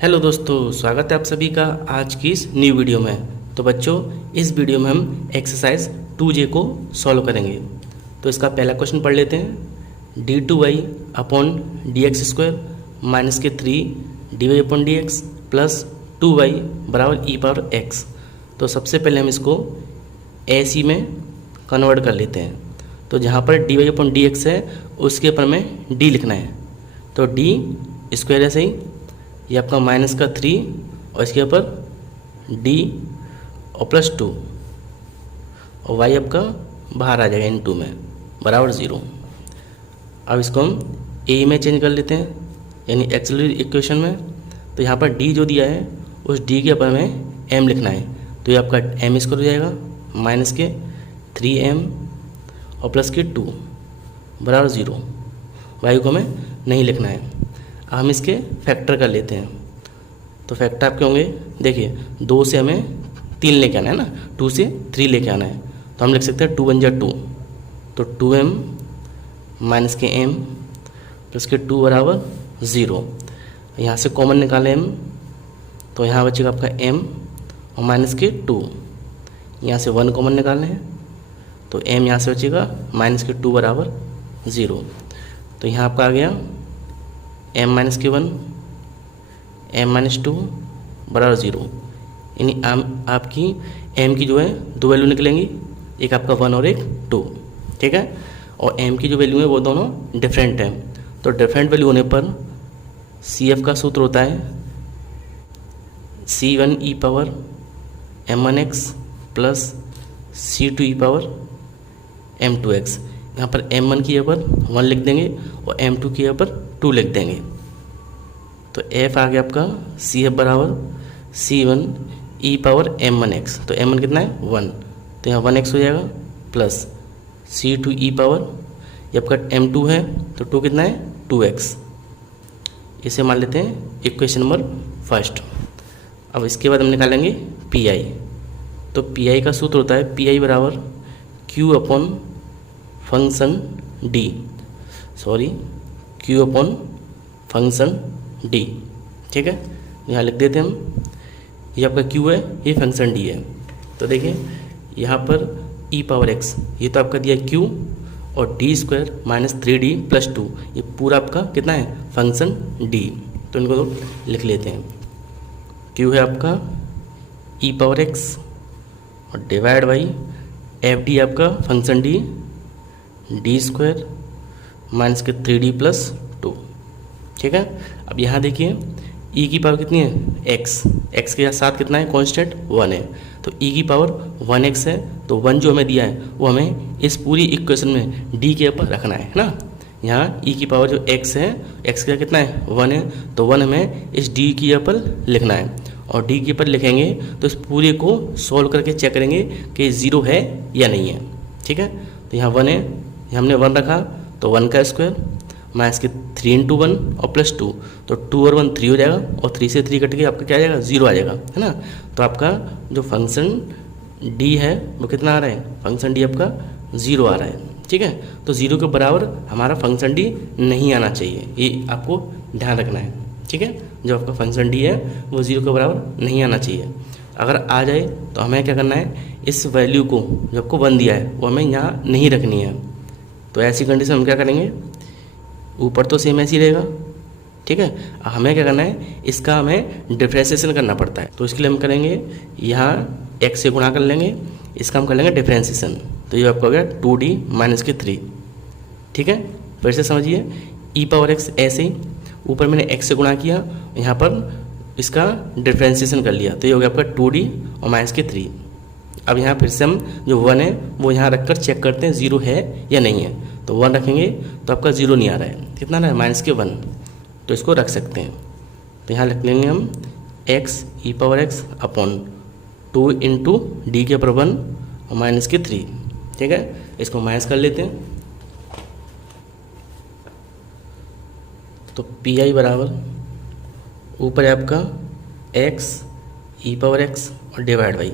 Hello दोस्तों, स्वागत है आप सभी का आज की इस न्यू वीडियो में। तो बच्चों, इस वीडियो में हम एक्सरसाइज 2J को सॉल्व करेंगे। तो इसका पहला क्वेश्चन पढ़ लेते हैं। d2y अपॉन dx² माइनस के 3 dy upon dx plus 2y बराबर e पावर x। तो सबसे पहले हम इसको ऐसी में कन्वर्ट कर लेते हैं। तो जहाँ पर dy अपॉन dx है उसके ऊपर में d लिखना है। तो d स्क्वायर ऐसे ही, ये आपका माइनस का 3 और इसके ऊपर d और प्लस 2 और y आपका बाहर आ जाएगा इन 2 में बराबर 0। अब इसको हम a में चेंज कर लेते हैं, यानी एक्सिलरी इक्वेशन में। तो यहाँ पर d जो दिया है उस d के ऊपर में m लिखना है। तो ये आपका m स्क्वायर हो जाएगा माइनस के 3m और प्लस के 2 बराबर 0। y को हमें नहीं लिखना है। हम इसके फैक्टर कर लेते हैं। तो फैक्टर आपके होंगे, देखिए 2 से हमें 3 लेके आना है ना, 2 से 3 लेके आना है। तो हम लिख सकते हैं 2 1 जा 2, तो 2m माइनस के m प्लस के 2 बराबर 0। यहाँ से कॉमन निकालें m, तो यहाँ बचेगा आपका m और माइनस के 2। यहाँ से 1 कॉमन निकालना है, तो m यहाँ से बचेगा माइनस के 2 बराबर 0। तो यहाँ आपका आ गया m माइनस के 1 m माइनस 2 बराबर 0। यानी आपकी m की जो है 2 वैल्यू निकलेंगी, एक आपका 1 और एक 2, ठीक है। और m की जो वैल्यू है वो दोनों डिफरेंट हैं। तो डिफरेंट वैल्यू होने पर CF का सूत्र होता है C1 e power m1x plus C2 e power m2x। यहाँ पर m1 की ऊपर 1 लिख देंगे और m2 की ऊपर 2 लिख देंगे। तो f आ गया आपका CF बराबर C1 e पावर m1x। तो m1 कितना है 1, तो यहाँ 1x हो जाएगा प्लस C2 e पावर, ये आपका m2 है तो 2 कितना है 2x। इसे मान लेते हैं इक्वेशन नंबर फर्स्ट। अब इसके बाद हम निकालेंगे PI। तो PI का सूत्र होता है PI बराबर Q upon function D, Q upon function D, ठीक है। यहाँ लिख देते हैं हम, ये आपका Q है, ये फंक्शन D है। तो देखिए यहाँ पर e पावर x, ये तो आपका दिया Q और d² माइनस 3d प्लस 2, ये पूरा आपका कितना है फंक्शन D। तो इनको तो लिख लेते हैं। Q है आपका e पावर x और डिवाइड बाई FD आपका फंक्शन d² माइनस के 3d प्लस 2, ठीक है। अब यहाँ देखिए e की पावर कितनी है x के साथ कितना है कांस्टेंट 1 है। तो e की पावर 1x है, तो 1 जो हमें दिया है वो हमें इस पूरी इक्वेशन में d के ऊपर रखना है ना। यहाँ e की पावर जो x है, x का कितना है 1 है, तो 1 हमें इस d के ऊपर लिखना है। और d के ऊपर लिखेंगे तो इस पूरे को सॉल्व करके चेक करेंगे कि 0 है या नहीं है, ठीक है। तो यहाँ 1 है, यहाँ हमने 1 रखा, तो 1 का स्क्वायर माइनस के 3 × 1 और प्लस 2, तो 2 और 1 3 हो जाएगा और 3 से 3 कट के आपका क्या आ जाएगा 0 आ जाएगा, है ना। तो आपका जो फंक्शन D है वो कितना आ रहा है, फंक्शन D आपका 0 आ रहा है, ठीक है। तो 0 के बराबर हमारा फंक्शन D नहीं आना चाहिए, ये आपको ध्यान रखना है, ठीक है। जो आपका फंक्शन D है वो 0 के बराबर नहीं आना चाहिए। अगर आ जाए तो हमें क्या करना है, इस वैल्यू को जो आपको 1 दिया है वो हमें यहाँ नहीं रखनी है। तो ऐसी कंडीशन हम क्या करेंगे, ऊपर तो सेम ऐसी रहेगा, ठीक है। हमें क्या करना है, इसका हमें डिफ्रेंशिएशन करना पड़ता है। तो इसके लिए हम करेंगे यहाँ x से गुणा कर लेंगे, इसका हम कर लेंगे डिफ्रेंशिएशन। तो ये आपका हो गया 2d माइनस के 3, ठीक है। फिर से समझिए, e पावर x ऐसे ही ऊपर मैंने x से गुणा किया, यहाँ पर इसका डिफ्रेंशिएशन कर लिया, तो ये हो गया आपका 2d और माइनस के 3। अब यहाँ फिर से हम जो 1 है वो यहाँ रखकर चेक करते हैं 0 है या नहीं है। तो 1 रखेंगे तो आपका 0 नहीं आ रहा है, कितना आ रहा है माइनस के 1, तो इसको रख सकते हैं। तो यहाँ लिख लेंगे हम x e power x upon 2 into D के ऊपर 1 और माइनस के 3, ठीक है। इसको माइनस कर लेते हैं। तो PI बराबर ऊपर है आपका x e पावर x और डिवाइड बाई,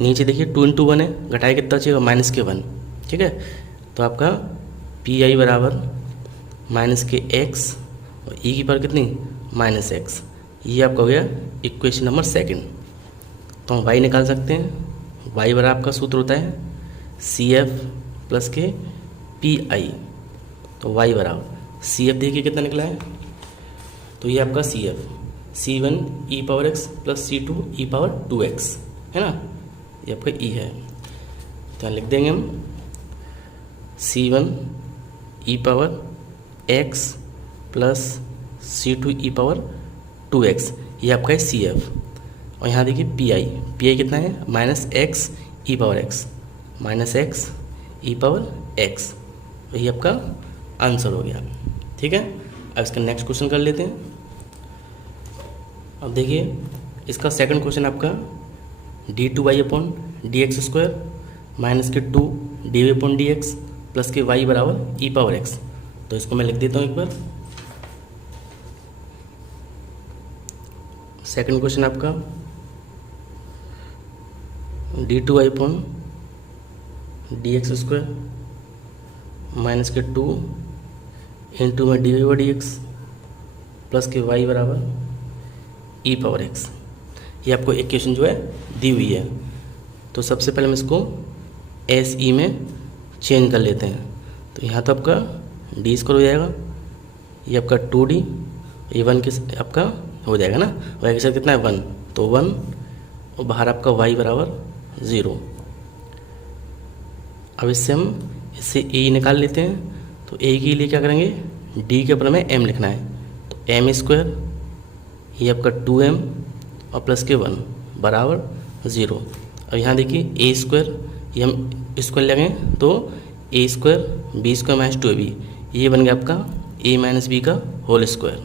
नीचे देखिए 2 इंटू 1 है, घटाए कितना चाहिए माइनस के 1, ठीक है। तो आपका PI बराबर माइनस के x और e की पावर कितनी माइनस x, ये आपका हो गया इक्वेशन नंबर सेकंड। तो हम y निकाल सकते हैं। y बराबर आपका सूत्र होता है CF प्लस के PI। तो y बराबर CF देखिए कितना निकला है, तो ये आपका CF C1 e power x plus C2 e power 2x है ना, ये आपका e है। तो लिख देंगे हम C1 e power x plus C2 e power 2x, ये आपका है CF। और यहाँ देखिए PI कितना है -x e power x, -x e power x, वही आपका आंसर हो गया। ठीक है, अब इसका नेक्स्ट क्वेश्चन कर लेते हैं। अब देखिए इसका सेकंड क्वेश्चन आपका d2y/dx² माइनस के 2 dy/dx प्लस के y बराबर e पावर x। तो इसको मैं लिख देता हूँ एक बार। सेकंड क्वेश्चन आपका d2y/dx² माइनस के 2 इंटू में dy/dx प्लस के y बराबर e पावर x। ये आपको इक्वेशन जो है दी हुई है। तो सबसे पहले हम इसको SE में चेंज कर लेते हैं। तो यहाँ तो आपका d² हो जाएगा, ये आपका 2d, ये 1 के आपका हो जाएगा ना, y के साथ कितना है 1, तो 1 और बाहर आपका y बराबर 0। अब इससे a निकाल लेते हैं। तो a के लिए क्या करेंगे, d के ऊपर में m लिखना है, तो m², ये आपका 2m और प्लस के 1 बराबर 0। और यहाँ देखिए a², ये हम स्क्वायर लगाएं तो a² b² - 2ab, ये बन गया आपका a - b का होल स्क्वायर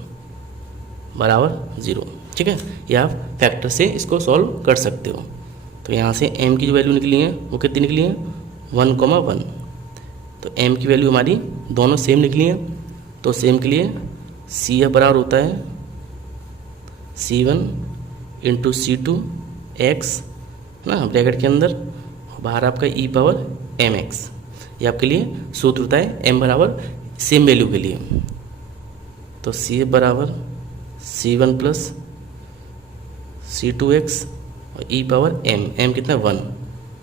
बराबर 0। ठीक है, ये आप फैक्टर से इसको सॉल्व कर सकते हो। तो यहाँ से m की जो वैल्यू निकली है वो कितनी निकली है 1,1। तो m की वैल्यू हमारी दोनों सेम निकली है। तो सेम के लिए CF बराबर होता है C1 इंटू C2 x ना ब्रैकेट के अंदर, बाहर आपका e पावर mx। ये आपके लिए सूत्र होता है m बराबर सेम वैल्यू के लिए। तो CF बराबर C1 प्लस C2x और e पावर m कितना 1,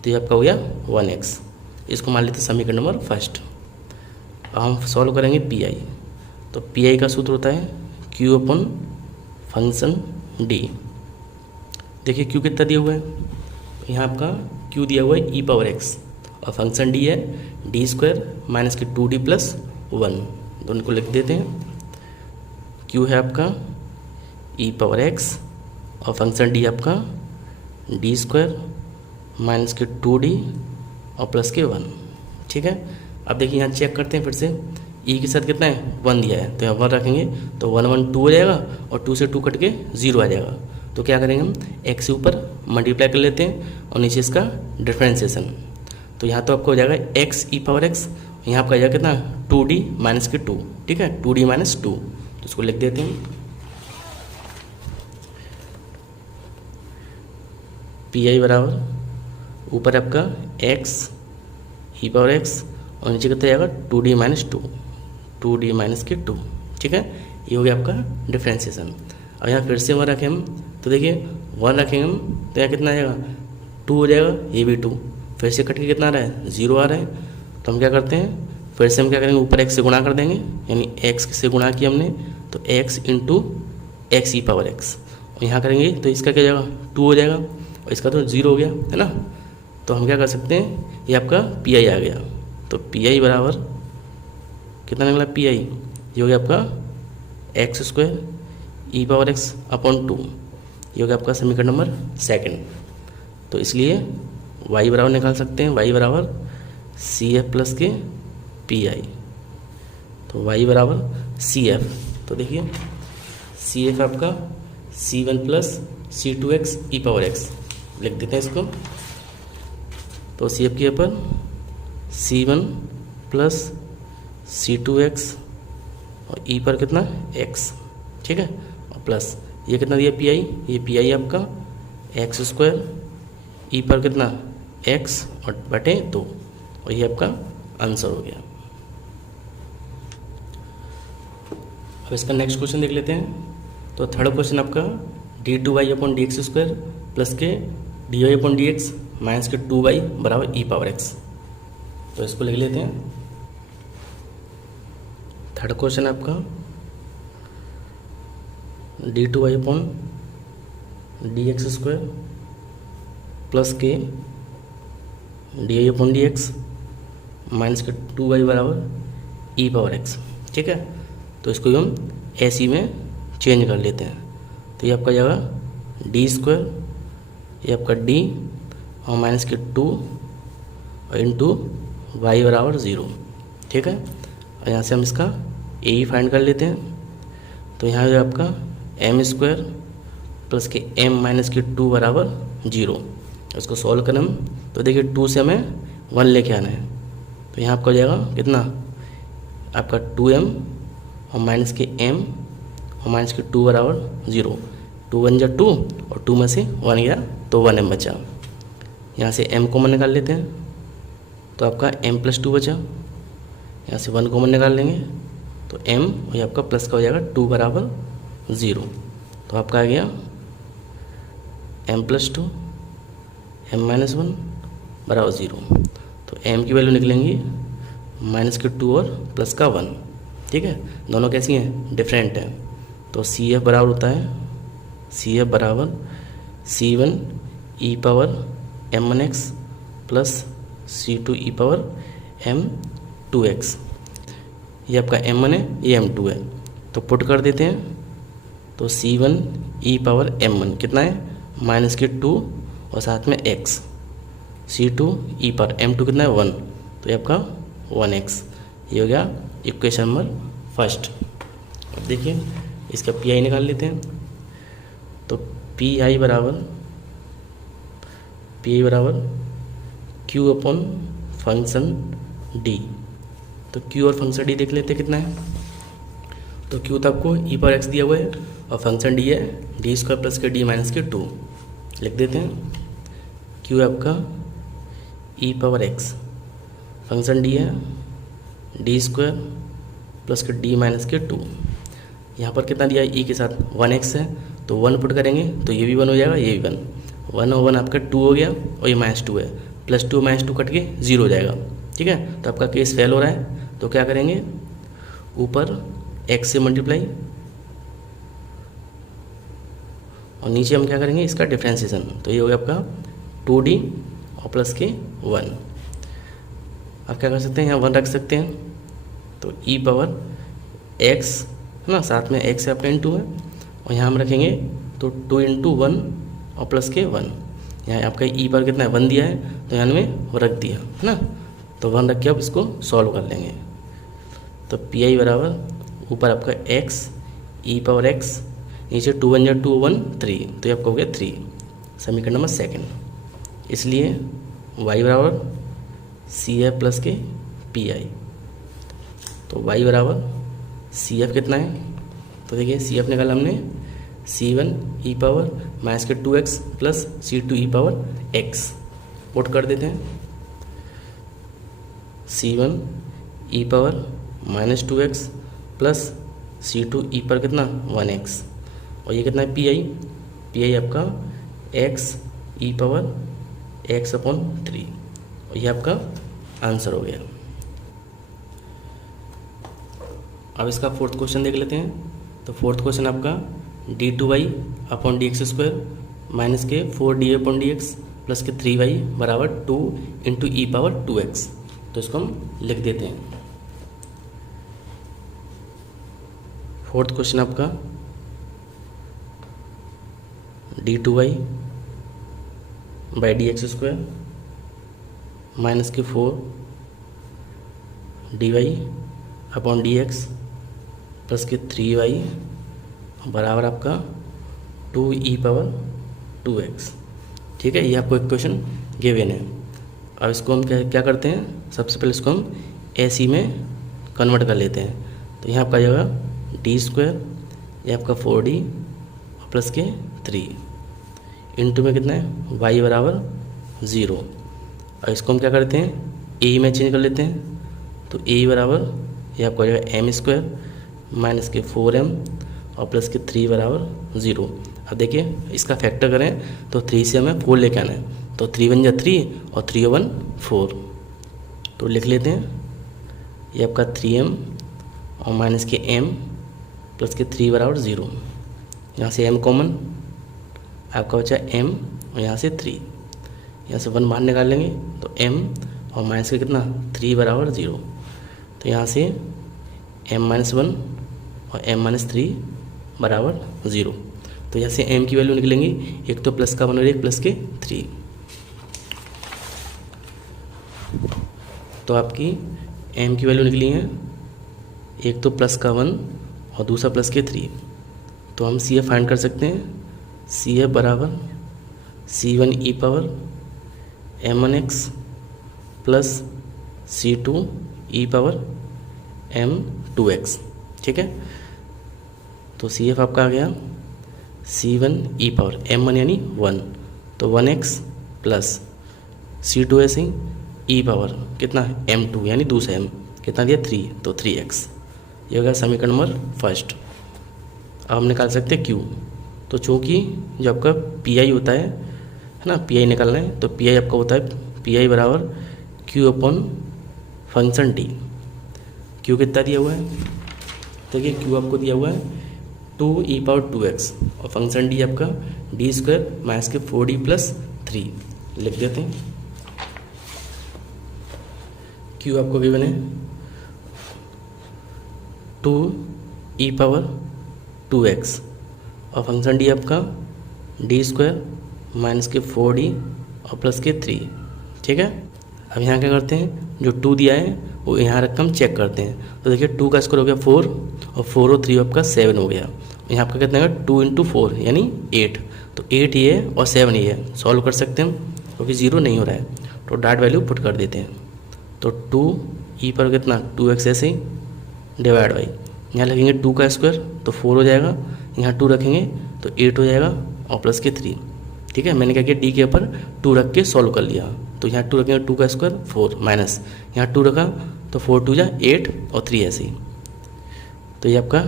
तो ये आपका हो गया 1x। इसको मान लेते हैं समीकरण नंबर फर्स्ट। अब हम सॉल्व करेंगे PI। तो PI का सूत्र होता है Q अपन फंक्शन D। देखिए Q कितना दिया हुआ है, यहाँ आपका Q दिया हुआ है e पावर x और फंक्शन D है d² माइनस के 2d प्लस 1, दोनों को लिख देते हैं। Q है आपका e पावर x और फंक्शन D आपका d² माइनस के 2d और प्लस के 1। ठीक है, अब देखिए यहाँ चेक करते हैं फिर से, e के साथ कितना है 1 दिया है, तो यहाँ 1 रखेंगे तो 1 1 2 हो जाएगा और 2 से 2 कट के 0 आ जाएगा। तो क्या करेंगे हम x से ऊपर मल्टीप्लाई कर लेते हैं और नीचे इसका डिफ्रेंसिएशन। तो यहाँ तो आपको हो जाएगा x e पावर x, यहाँ आपका आ जाएगा कितना 2d माइनस के 2। ठीक है, 2d माइनस 2, तो इसको लिख देते हैं। PI बराबर ऊपर आपका x e पावर x और नीचे कितना जाएगा 2d माइनस 2, 2d माइनस के 2। ठीक है, ये हो गया आपका डिफ्रेंसिएशन। और यहाँ फिर से 1 रखें हम, तो देखिए 1 रखेंगे हम तो यहाँ कितना आ जाएगा 2 हो जाएगा, ये भी 2, फिर से कट के कितना आ रहा है 0 आ रहा है। तो हम क्या करते हैं, फिर से हम क्या करेंगे ऊपर x से गुणा कर देंगे, यानी x से गुणा किया हमने तो x into x e power x, और यहाँ करेंगे तो इसका क्या जाएगा 2 हो जाएगा और इसका तो 0 हो गया है ना। तो हम क्या कर सकते हैं, ये आपका PI आ गया। तो PI बराबर कितना निकला PI, ये हो गया आपका x² e power x upon 2, ये हो गया आपका समीकरण नंबर सेकंड। तो इसलिए y बराबर निकाल सकते हैं, y बराबर CF प्लस के PI। तो y बराबर CF, तो देखिए CF आपका C1 plus C2x e power x, लिख देते हैं इसको। तो CF के ऊपर C1 प्लस C2x और e पर कितना x। ठीक है, और प्लस ये कितना दिया PI, ये PI आपका x² e पर कितना x और बटे 2, और ये आपका आंसर हो गया। अब इसका नेक्स्ट क्वेश्चन देख लेते हैं। तो थर्ड क्वेश्चन आपका d2y/dx² प्लस के dy/dx माइनस के 2y बराबर e⁻x। तो इसको लिख लेते हैं। थर्ड क्वेश्चन आपका d2y/dx² प्लस के dy/dx माइनस के 2y बराबर e⁻x। ठीक है, तो इसको हम ऐसी में चेंज कर लेते हैं। तो ये आपका जाएगा d², ये आपका d और माइनस के 2 और इंटू y बराबर 0। ठीक है, और यहाँ से हम इसका a ही फाइंड कर लेते हैं। तो यहाँ जो आपका m² प्लस के m माइनस के 2 बराबर 0। इसको सॉल्व करें हम, तो देखिए 2 से हमें 1 लेके आना है। तो यहाँ आपका हो जाएगा कितना, आपका 2m और माइनस के m और माइनस के 2 बराबर 0। 2 1 जा 2 और 2 में से 1 गया तो 1m बचा। यहाँ से m कॉमन निकाल लेते हैं, तो आपका m + 2 बचा। यहाँ से 1 कॉमन निकाल लेंगे तो m और ये आपका प्लस का हो जाएगा 2 बराबर 0। तो आपका आ गया m + 2 m - 1 बराबर 0। तो m की वैल्यू निकलेंगी माइनस के 2 और प्लस का 1। ठीक है, दोनों कैसी हैं, डिफरेंट हैं। तो CF बराबर होता है CF बराबर C1 e⁻m1x plus C2 e⁻m2x। ये आपका m1 है, ये m2 है, तो पुट कर देते हैं। तो C1 e⁻m1 कितना है, माइनस के 2 और साथ में x। C2 e⁻m2 कितना है, 1, तो ये आपका 1x। ये हो गया इक्वेशन नंबर फर्स्ट। अब देखिए इसका PI निकाल लेते हैं। तो PI बराबर Q/ फंक्शन D। तो Q और फंक्शन D देख लेते हैं कितना है। तो Q तो आपको e⁻x दिया हुआ है और फंक्शन D है d² प्लस के d माइनस के 2। लिख देते हैं। Q आपका e⁻x, फंक्शन D है d² प्लस के d माइनस के 2। यहाँ पर कितना दिया है, e के साथ 1x है, तो 1 पुट करेंगे तो ये भी 1 हो जाएगा, ये भी 1 और 1 आपका 2 हो गया और ये -2 है, +2 -2 कट के 0 हो जाएगा। ठीक है, तो आपका केस फेल हो रहा है। तो क्या करेंगे, ऊपर x से मल्टीप्लाई और नीचे हम क्या करेंगे, इसका डिफ्रेंसिएशन। तो ये हो गया आपका 2d और प्लस के 1। आप क्या कर सकते हैं, यहाँ 1 रख सकते हैं। तो e⁻x है ना, साथ में x से आपका इंटू है और यहाँ हम रखेंगे तो 2 × 1 और प्लस के 1। यहाँ आपका e पर कितना है, 1 दिया है, तो यहाँ में वो रख दिया है ना। तो 1 रख के अब इसको सॉल्व कर लेंगे। तो PI बराबर ऊपर आपका x e⁻x, नीचे 2 1 × 2 1 3, तो ये आपका हो गया 3, समीकरण नंबर सेकंड। इसलिए y बराबर CF प्लस के PI। तो y बराबर CF कितना है, तो देखिए CF निकाला हमने C1 e⁻ माइनस के 2x plus C2 e⁻x। Put कर देते हैं। C1 e⁻ minus 2x plus C2 e पर कितना 1x और ये कितना है PI आपका x e⁻x/3 और ये आपका आंसर हो गया। अब इसका फोर्थ क्वेश्चन देख लेते हैं। तो फोर्थ क्वेश्चन आपका d2y/dx² माइनस के 4dy/dx प्लस के 3y बराबर 2 × e⁻2x। तो इसको हम लिख देते हैं। फोर्थ क्वेश्चन आपका d2y/dx² माइनस के 4dy/dx प्लस के 3y बराबर आपका 2 e⁻2x। ठीक है, ये आपको इक्वेशन गिवन है। अब इसको हम क्या करते हैं, सबसे पहले इसको हम ऐसी में कन्वर्ट कर लेते हैं। तो यहाँ आपका जाएगा d², ये आपका 4d प्लस के 3 इंटू में कितना है y बराबर 0। और इसको हम क्या करते हैं, a में चेंज कर लेते हैं। तो a बराबर ये आपका हो जाएगा m² माइनस के 4m और प्लस के 3 बराबर 0। अब देखिए इसका फैक्टर करें तो 3 से हमें 4 लेके आना है, तो 3 1 3 और 3 1 4। तो लिख लेते हैं ये आपका 3m और माइनस के m प्लस के 3 बराबर 0। यहाँ से m कॉमन, आपका बचा m और यहाँ से 3, यहाँ से 1 बाहर निकाल लेंगे तो m और माइनस के कितना 3 बराबर 0। तो यहाँ से m माइनस 1 और m माइनस 3 बराबर 0। तो यहाँ से m की वैल्यू निकलेंगी, एक तो प्लस का 1 और एक प्लस के 3। तो आपकी m की वैल्यू निकली है, एक तो प्लस का 1 और दूसरा प्लस के 3। तो हम CF फाइंड कर सकते हैं, CF बराबर C1 e power m1x plus C2 e power m2x। ठीक है, तो CF आपका आ गया C1 e पावर m1 यानी 1, तो 1x प्लस C2 ऐसे ही e पावर कितना m2 यानी दूसरा m कितना दिया 3, तो 3x। ये होगा समीकरण नंबर फर्स्ट। अब हम निकाल सकते हैं Q। तो चूँकि जो आपका PI होता है ना, PI निकालना है, तो PI आपका होता है PI बराबर Q upon function D। Q कितना दिया हुआ है, देखिए Q आपको दिया हुआ है 2e पावर 2x और फंक्शन D आपका d स्क्वायर माइनस के 4d प्लस 3। लिख देते हैं Q आपको गिवन है 2e पावर 2x और फंक्शन D आपका d स्क्वायर माइनस के 4d और प्लस के 3। ठीक है, अब यहाँ क्या करते हैं, जो 2 दिया है वो यहाँ रख हम चेक करते हैं। तो देखिए 2 का स्क्वायर हो गया 4 और 4 और 3 आपका 7 हो गया। यहाँ आपका कितना है 2 × 4 यानी 8, तो 8 ये है और 7 ये है। सॉल्व कर सकते हैं हम क्योंकि 0 नहीं हो रहा है, तो डॉट वैल्यू पुट कर देते हैं। तो 2e पर कितना 2x ऐसे ही डिवाइड बाई, यहाँ लगेंगे 2 का स्क्वायर तो 4 हो जाएगा, यहाँ 2 रखेंगे तो 8 हो जाएगा और प्लस के 3। ठीक है, मैंने क्या किया डी के ऊपर 2 रख के सॉल्व कर लिया। तो यहाँ 2 रखेंगे 2 का स्क्वायर 4 माइनस यहाँ 2 रखा तो 4 2 जा 8 और 3 ऐसे ही। तो ये आपका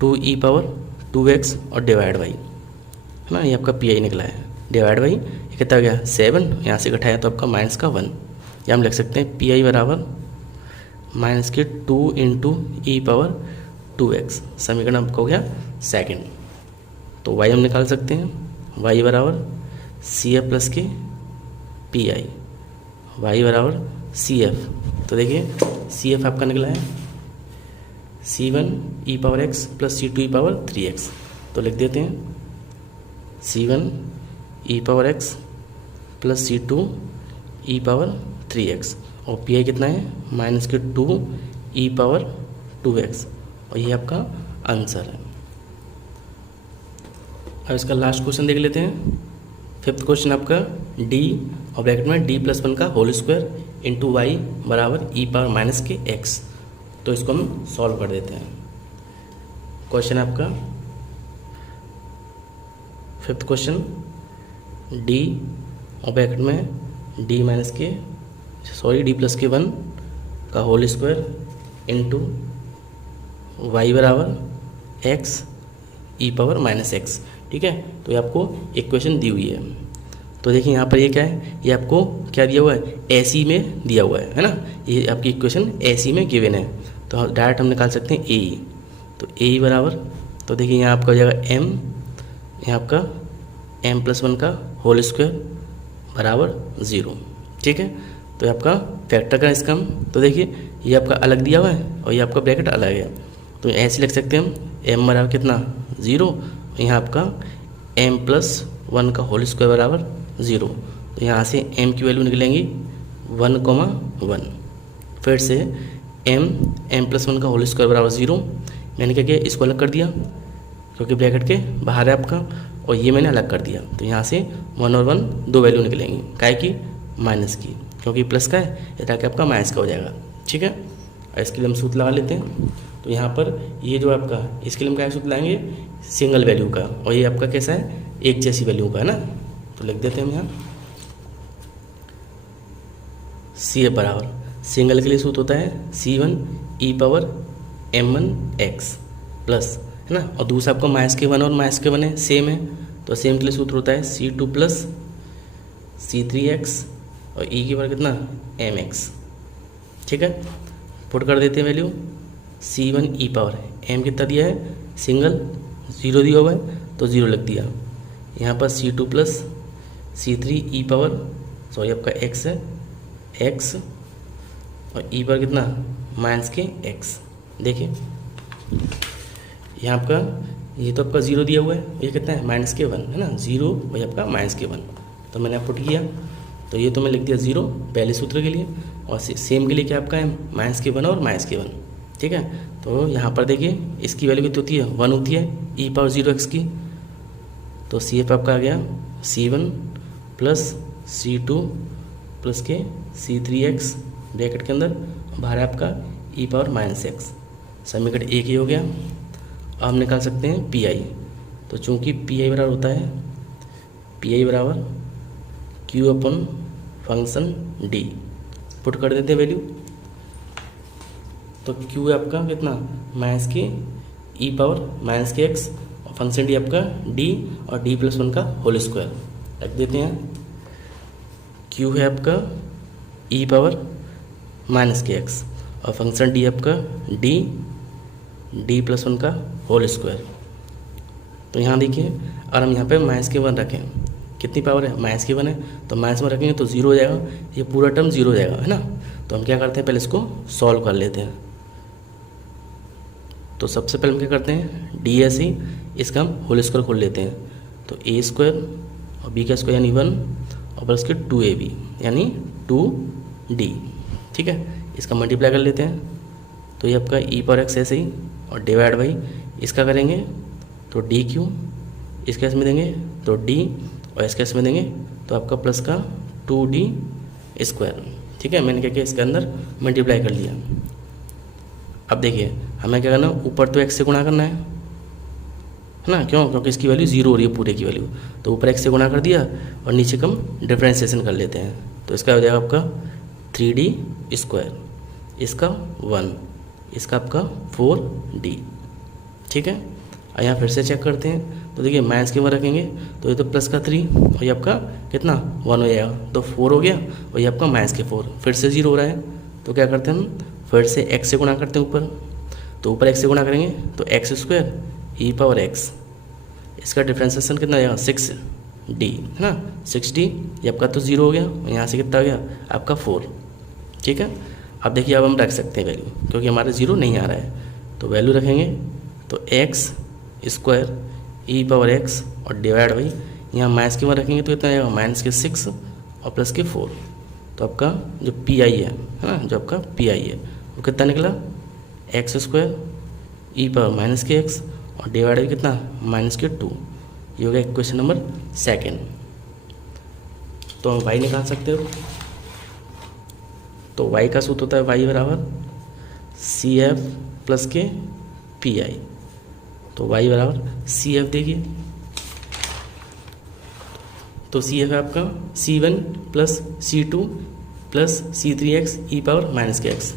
2e पावर 2x और डिवाइड बाई है ना, ये आपका PI निकला है। डिवाइड बाई ये कितना हो गया 7, यहाँ से घटाया तो आपका माइनस का 1। या हम लिख सकते हैं PI बराबर माइनस के 2 × e पावर 2x। समीकरण आपका हो गया सेकंड। तो y हम निकाल सकते हैं, y बराबर CF प्लस के PI, y बराबर CF। तो देखिए CF आपका निकला है C1 e power x plus C2 e power 3x। तो लिख देते हैं C1 e power x plus C2 e power 3x और PI कितना है माइनस के 2 e पावर 2x और ये आपका आंसर है। अब इसका लास्ट क्वेश्चन देख लेते हैं। फिफ्थ क्वेश्चन आपका D और ब्रैकेट में d+1 का होल स्क्वायर इंटू वाई बराबर e पावर माइनस के x। तो इसको हम सॉल्व कर देते हैं। क्वेश्चन आपका फिफ्थ क्वेश्चन D और ब्रैकेट में d+1 का होल स्क्वायर इंटू वाई बराबर x e power minus x। ठीक है, तो ये आपको इक्वेशन दी हुई है। तो देखिए यहाँ पर ये क्या है, ये आपको क्या दिया हुआ है ऐसी में दिया हुआ है ना, ये आपकी इक्वेशन ऐसी में गिवन है। तो डायरेक्ट हम निकाल सकते हैं ए। तो ए बराबर, तो देखिए यहाँ आपका हो जाएगा m, यहाँ आपका m+1 का होल स्क्वायर बराबर 0। ठीक है, तो ये आपका फैक्टर का इसका हम, तो देखिए ये आपका अलग दिया हुआ है और ये आपका ब्रैकेट अलग है। तो ऐसे लिख सकते हैं हम m बराबर कितना 0, यहाँ आपका m+1 का होल स्क्वायर बराबर 0। तो यहाँ से m की वैल्यू निकलेंगी 1,1। फिर से m+1 का होल स्क्वायर बराबर 0। मैंने क्या किया इसको अलग कर दिया क्योंकि ब्रैकेट के बाहर है आपका, और ये मैंने अलग कर दिया। तो यहाँ से 1 और 1 दो वैल्यू निकलेंगी, काय की माइनस की, क्योंकि प्लस का है ये ताकि आपका माइनस का हो जाएगा। ठीक है, और इसके लिए हम सूत्र लगा लेते हैं। तो यहाँ पर ये जो आपका, इसके लिए हम क्या सूत्र लाएंगे सिंगल वैल्यू का, और ये आपका कैसा है एक जैसी वैल्यू का है ना। तो लिख देते हैं हम यहाँ CF बराबर, सिंगल के लिए सूत्र होता है C1 e power m1x plus है ना। और दूसरा आपका -k1 और -k1 है, सेम है, तो सेम के लिए सूत्र होता है C2 + C3x और e की पावर कितना mx, ठीक है। पुट कर देते हैं value, C1 e power m कितना दिया है, सिंगल 0 दिया हुआ है तो 0 लिख दिया। यहाँ पर C2 + C3 e power sorry आपका x है, x और e पर कितना -kx। देखिए यहाँ आपका ये तो आपका 0 दिया हुआ है, ये कितना है -k1 है ना, 0 वही आपका -k1, तो मैंने पुट किया तो ये तो मैं लिख दिया 0 पहले सूत्र के लिए, और सेम के लिए क्या आपका है -k1 और -k1, ठीक है। तो यहाँ पर देखिए इसकी वैल्यू कितनी होती है 1 होती है e⁻0x की, तो CF आपका आ गया C1 + C2 + के C3x ब्रैकेट के अंदर, बाहर है आपका e⁻−x, समीकरण एक ही हो गया। अब हम निकाल सकते हैं PI, तो चूंकि PI बराबर होता है PI बराबर Q/फंक्शन D, पुट कर देते हैं वैल्यू, तो Q है आपका कितना -k(e⁻−kx) और फंक्शन D आपका D और D+1 का होल स्क्वायर रख देते हैं। Q है आपका e⁻−kx और फंक्शन D आपका D+1 का होल स्क्वायर। तो यहाँ देखिए और हम यहाँ पे -k1 रखें, कितनी पावर है -k1 है, तो -1 रखेंगे तो 0 हो जाएगा, ये पूरा टर्म 0 हो जाएगा, है ना। तो हम क्या करते हैं पहले इसको सॉल्व कर लेते हैं। तो सबसे पहले हम क्या करते हैं डी ऐसे ही इसका हम होल स्क्वायर खोल लेते हैं, तो a² और b का स्क्वायर यानी 1 और प्लस के 2ab यानी 2d, ठीक है। इसका मल्टीप्लाई कर लेते हैं, तो ये आपका e⁻x ऐसे ही और डिवाइड बाई इसका करेंगे तो dq, इसके केस में देंगे तो d और इसके केस में देंगे तो आपका प्लस का 2d², ठीक है। मैंने क्या किया इसके अंदर मल्टीप्लाई कर लिया। अब देखिए हमें क्या करना है, ऊपर तो x से गुणा करना है ना, क्यों, क्योंकि इसकी वैल्यू 0 हो रही है पूरे की वैल्यू, तो ऊपर x से गुणा कर दिया और नीचे कम डिफ्रेंशिएशन कर लेते हैं, तो इसका हो जाएगा आपका 3d², इसका 1, इसका आपका 4d, ठीक है। और यहाँ फिर से चेक करते हैं, तो देखिए -k1 रखेंगे तो ये तो प्लस का 3 और ये आपका कितना 1 हो जाएगा, तो 4 हो गया और ये आपका -k4 फिर से 0 हो रहा है, तो क्या करते हैं हम फिर से x से गुणा करते हैं ऊपर, तो ऊपर x से गुणा करेंगे तो x² e⁻x, इसका डिफ्रेंशिएशन कितना आएगा 6d, है ना, 6d, ये आपका तो 0 हो गया, यहाँ से कितना आ गया आपका 4, ठीक है। अब देखिए अब हम रख सकते हैं वैल्यू, क्योंकि हमारा 0 नहीं आ रहा है, तो वैल्यू रखेंगे तो x² e⁻x और डिवाइड बाई यहाँ -k1 रखेंगे तो कितना आएगा -6 और प्लस के 4, तो आपका जो PI है ना, जो आपका PI है वो कितना निकला x² e⁻−kx और डिवाइड बाई कितना -2, ये हो गया क्वेश्चन नंबर 2। तो हम y निकाल सकते हो, तो y का सूत्र होता है y बराबर CF + के PI, तो y बराबर CF देखिए, तो CF है आपका C1 + C2 + C3x e⁻−kx,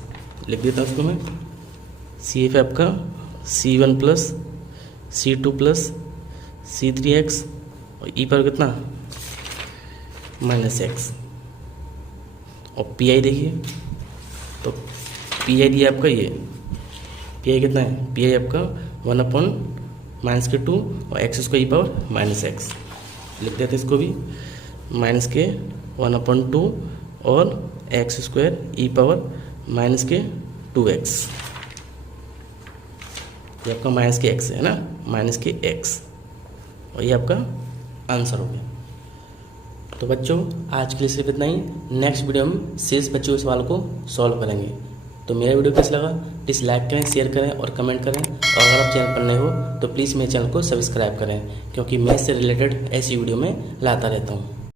लिख देता हूँ उसको मैं, CF है आपका C1 + C2 + C3x और e पर कितना -x, और PI देखिए, तो PI दिया आपका ये PI कितना है, PI आपका 1/-2 और x² e⁻−x, लिख देते इसको भी -k 1/2 और x² e⁻−2x, ये आपका -kx है ना, -kx, और ये आपका आंसर हो गया। तो बच्चों आज के लिए सिर्फ इतना ही, नेक्स्ट वीडियो में शेष बच्चों के सवाल को सॉल्व करेंगे। तो मेरा वीडियो कैसा लगा प्लीज़ लाइक करें, शेयर करें और कमेंट करें, और अगर आप चैनल पर नए हो तो प्लीज़ मेरे चैनल को सब्सक्राइब करें, क्योंकि मैथ से रिलेटेड ऐसी वीडियो में लाता रहता हूँ।